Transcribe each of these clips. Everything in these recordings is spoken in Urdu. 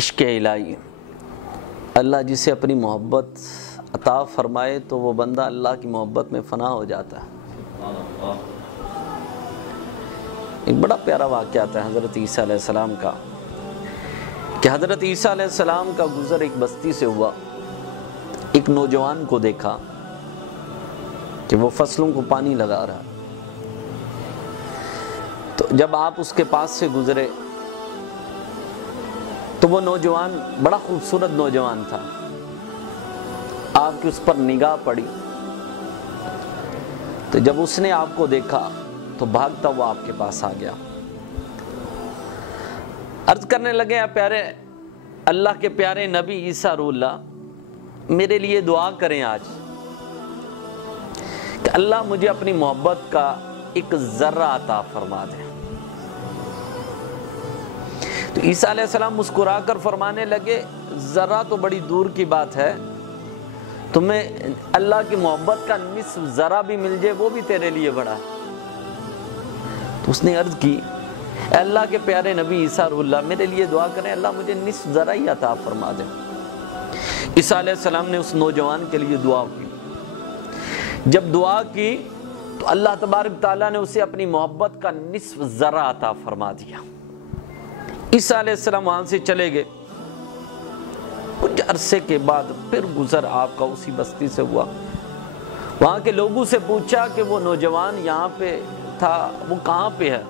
عشق الہی، اللہ جسے اپنی محبت عطا فرمائے تو وہ بندہ اللہ کی محبت میں فنا ہو جاتا ہے۔ ایک بڑا پیارا واقعہ تھا حضرت عیسیٰ علیہ السلام کا، کہ حضرت عیسیٰ علیہ السلام کا گزر ایک بستی سے ہوا۔ ایک نوجوان کو دیکھا کہ وہ فصلوں کو پانی لگا رہا، تو جب آپ اس کے پاس سے گزرے تو وہ نوجوان بڑا خوبصورت نوجوان تھا، آپ کی اس پر نگاہ پڑی، تو جب اس نے آپ کو دیکھا تو بھاگتا وہ آپ کے پاس آ گیا، عرض کرنے لگے اے پیارے اللہ کے پیارے نبی عیسیٰ روح اللہ، میرے لیے دعا کریں آج کہ اللہ مجھے اپنی محبت کا ایک ذرہ عطا فرما دے۔ تو عیسیٰ علیہ السلام مسکرا کر فرمانے لگے ذرہ تو بڑی دور کی بات ہے، تمہیں اللہ کی محبت کا نصف ذرہ بھی مل جائے وہ بھی تیرے لیے بڑا ہے۔ تو اس نے عرض کی اے اللہ کے پیارے نبی عیسیٰ روح اللہ، میرے لیے دعا کریں اللہ مجھے نصف ذرہ ہی عطا فرما دے۔ عیسیٰ علیہ السلام نے اس نوجوان کے لیے دعا کی، جب دعا کی تو اللہ تبارک تعالیٰ نے اسے اپنی محبت کا نصف ذرہ عطا فرما دیا۔ عیسیٰ علیہ السلام وہاں سے چلے گئے، کچھ عرصے کے بعد پھر گزر آپ کا اسی بستی سے ہوا۔ وہاں کے لوگوں سے پوچھا کہ وہ نوجوان یہاں پہ تھا وہ کہاں پہ ہے؟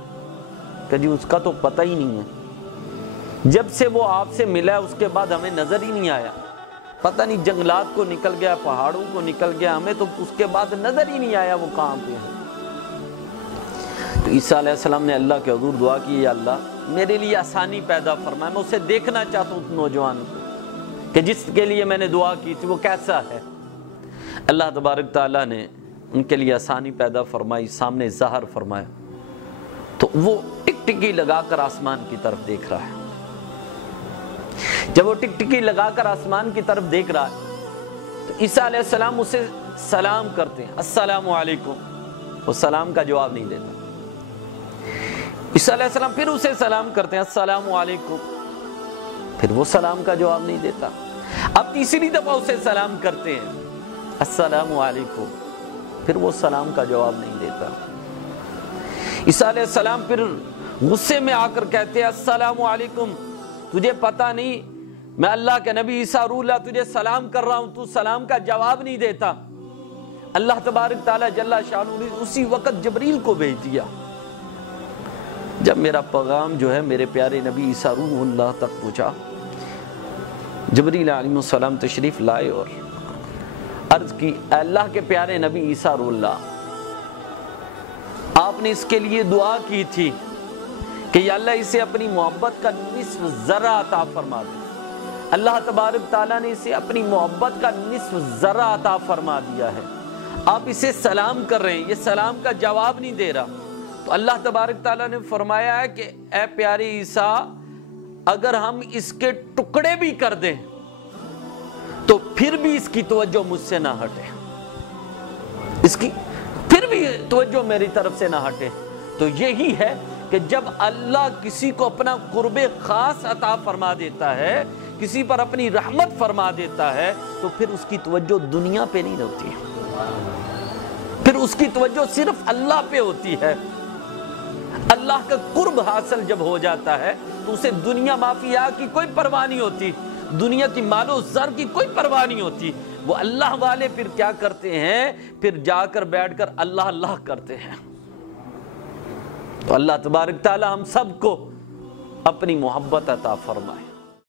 کہ جی اس کا تو پتہ ہی نہیں ہے، جب سے وہ آپ سے ملا ہے اس کے بعد ہمیں نظر ہی نہیں آیا، پتہ نہیں جنگلات کو نکل گیا، پہاڑوں کو نکل گیا، ہمیں تو اس کے بعد نظر ہی نہیں آیا وہ کہاں پہ ہے۔ تو عیسیٰ علیہ السلام نے اللہ کے حضور دعا کی یا اللہ میرے لیے آسانی پیدا فرمائے، میں اسے دیکھنا چاہتا ہوں اس نوجوان کو کہ جس کے لیے میں نے دعا کی تھی وہ کیسا ہے۔ اللہ تبارک تعالیٰ نے ان کے لیے آسانی پیدا فرمائی، سامنے ظاہر فرمایا، تو وہ ٹکٹکی لگا کر آسمان کی طرف دیکھ رہا ہے۔ جب وہ ٹکٹکی لگا کر آسمان کی طرف دیکھ رہا ہے تو عیسیٰ علیہ السلام اسے سلام کرتے ہیں، السلام علیکم، وہ سلام کا جواب نہیں دیتا۔ عیسیٰ علیہ السلام پھر اسے سلام کرتے ہیں، السلام علیکم، پھر وہ سلام کا جواب نہیں دیتا۔ اب تیسری دفعہ اسے سلام کرتے ہیں، السلام علیکم، پھر وہ سلام کا جواب نہیں دیتا۔ عیسیٰ علیہ السلام پھر غصے میں آ کر کہتے ہیں السلام علیکم، تجھے پتہ نہیں میں اللہ کے نبی عیسیٰ روح اللہ تجھے سلام کر رہا ہوں، تو سلام کا جواب نہیں دیتا۔ اللہ تبارک تعالیٰ جل شانہ نے اسی وقت جبریل کو بھیج دیا۔ جب میرا پیغام جو ہے میرے پیارے نبی عیسیٰ روح اللہ تک پہنچا، جبریل علیہ السلام تشریف لائے اور عرض کی اے اللہ کے پیارے نبی عیسیٰ روح اللہ، آپ نے اس کے لیے دعا کی تھی کہ یا اللہ اسے اپنی محبت کا نصف ذرہ عطا فرما دے۔ اللہ تبارک تعالیٰ نے اسے اپنی محبت کا نصف ذرہ عطا فرما دیا ہے، آپ اسے سلام کر رہے ہیں، یہ سلام کا جواب نہیں دے رہا۔ تو اللہ تبارک تعالیٰ نے فرمایا ہے کہ اے پیارے عیسیٰ، اگر ہم اس کے ٹکڑے بھی کر دیں تو پھر بھی اس کی توجہ مجھ سے نہ ہٹے، اس کی پھر بھی توجہ میری طرف سے نہ ہٹے۔ تو یہی ہے کہ جب اللہ کسی کو اپنا قرب خاص عطا فرما دیتا ہے، کسی پر اپنی رحمت فرما دیتا ہے، تو پھر اس کی توجہ دنیا پہ نہیں ہوتی، پھر اس کی توجہ صرف اللہ پہ ہوتی ہے۔ اللہ کا قرب حاصل جب ہو جاتا ہے تو اسے دنیا مافیا کی کوئی پرواہ نہیں ہوتی، دنیا کی مال و زر کی کوئی پرواہ نہیں ہوتی۔ وہ اللہ والے پھر کیا کرتے ہیں، پھر جا کر بیٹھ کر اللہ اللہ کرتے ہیں۔ تو اللہ تبارک تعالی ہم سب کو اپنی محبت عطا فرمائے۔